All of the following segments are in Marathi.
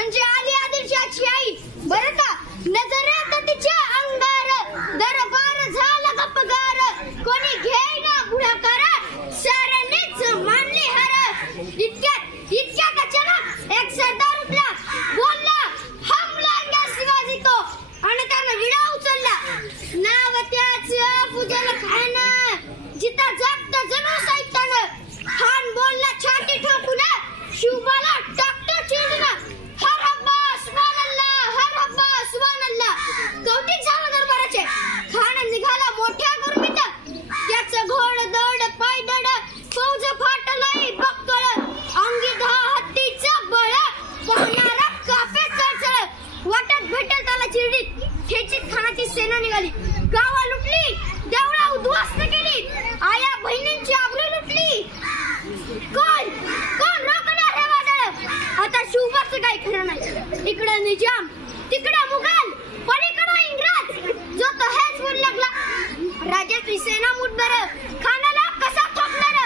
म्हणजे आली आदिलशाची आई बरं का. नजरेत तिच्या अंगार दरबार झाला गपगार, कोणी घेईना पुढाकार साऱ्यांनीच मानली हार. इतक्यात अचानक एक सरदार उठला, बोलला हम लाएंगे शिवाजी को, आणि त्यानं विडा उचलला. नाव त्याचं पूजन खान, जिथं जागत जणू सैतान. खान बोलला छाती ठोकून, शिवबाला टाकतो चिडून. हर हब्बा सुभानअल्लाह, हर हब्बा सुभानअल्लाह. कौतिक झालं दरबाराचे. खान निघाला मोठ्या गुरमीत, त्याचं घोड दड पाय दड, फौज फाटलंय बक्कळ, अंगी 10 हत्तीचं बळ, पाहणारा कापे चळचळ. वाटत भेटल त्याला चिरडीत, ठेचीत खानाची सेना निघाली. गावा लुटली, देवळा उद्ध्वस्त केली, आया बहिणींची आबरू लुटली. कोण रोखणार हे वादळ? आता शिवबाचं काही खरं नाही. इकडं निजाम, तिकडं मुघल, पलीकडं इंग्रज. जो तो हेच बोलू लागला. राजाची सेना मुठभर, खानाला कसा थोपणार,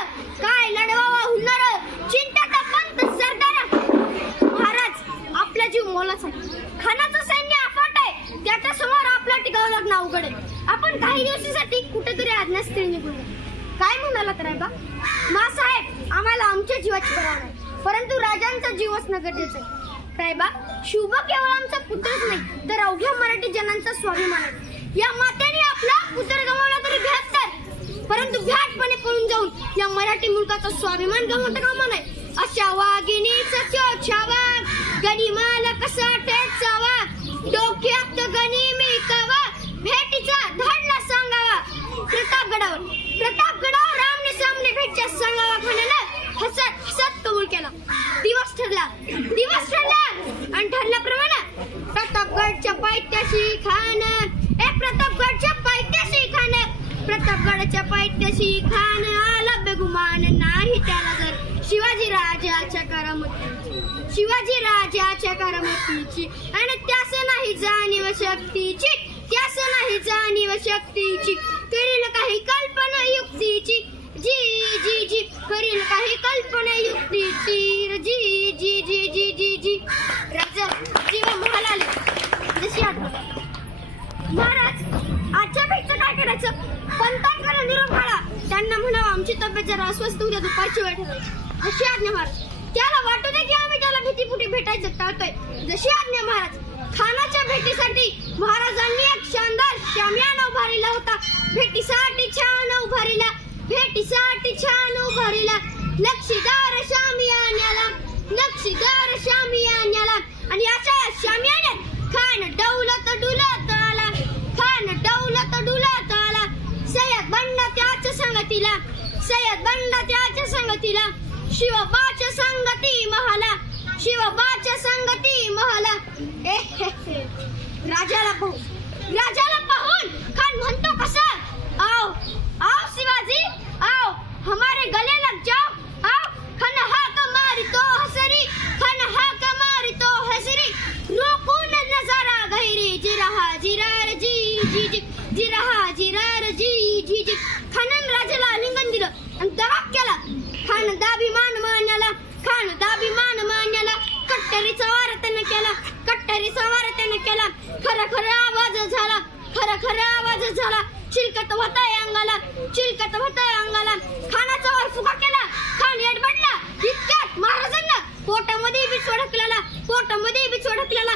काय लढवावा हुनर, चिंताचा पंत सरदार. महाराज आपला जीव मोलाचा आहे, खानाचं सैन्य अफाट आहे, त्याच्या समोर आपला टिकावं लागणं अवघड आहे. आपण काही दिवसासाठी कुठेतरी आज्ञास्थळी निघूया. काय म्हणाला तर आहे बा? मासाहेब आम्हाला आमच्या जीवाची पर्वा नाही, परंतु राजांचा जीव असणं गरजेचं आहे. साहेबा शिवबा केवळ आमचा पुत्रच नाही तर अवघ्या मराठी जनांचा स्वाभिमान आहे. या मातेने आपला पुत्र गमावला तरी 72, परंतु भ्याटपणे पळून जाऊन या मराठी मुलकाचा स्वाभिमान गमावता कामा नये. अशा वाघिणीचा चोछावा, गनिमाला कसा ठेचावा, डोक्यात गनिमी कावा, भेटीचा धडला सांगावा. प्रतापगडावर रामने सामने भेटच्या सांगावा. खानाला हसत कबूल केला. दिवस ठरला आणि ठरल्याप्रमाणे प्रतापगडच्या पायथ्याशी खान, प्रतापगडच्या खान आला बेगुमान नाही त्याला जर शिवाजी राजाच्या करामतीची आणि त्यास नाही जाणीव शक्तीची, करील काही कल्पना युक्तीची, जी करील काही कल्पना युक्तीची, जी. राजा जीवा महाल आले जशी आठवण. महाराज आजच्या भेटचं काय करायचं? पंतांकडे निरोप काढा, त्यांना म्हणावं आमची तब्येत जरा अस्वस्थ उद्या दुपारची वेळ ठरवायची. जशी आज्ञा महाराज. त्याला वाटू दे की आम्ही त्याला भीतीपुटी भेटायचं टाळतोय. जशी आज्ञा महाराज. खानाच्या भेटीसाठी महाराजांनी एक शानदार शामियाना उभारला होता. भेटीसाठी छान उभारला नक्षीदार शामियान्याला. आणि अशा शामियान्यात खान डौलत डुलत आला. सय्यद बंडा त्याच्या संगतीला, शिवबाच्या संगती महाला. राजाला पाहून खान म्हणतो कसा, आओ शिवाजी, आओ हमारे गले लग जाओ, आओ. खान हाक मारितो हसरी, रोकून नजारा गैरी, जिरार जी. खानानं राजाला आलिंगन दिलं आणि दबाब केला. खान दाभिमान मान्याला कट्टरीचा वार त्यानं केला. खरा आवाज झाला. चिलकत होताय अंगाला. खानाचा वर फुका केला. खान एडबडला. इतक्यात महाराजांना पोटामध्ये बीच ओढकलेला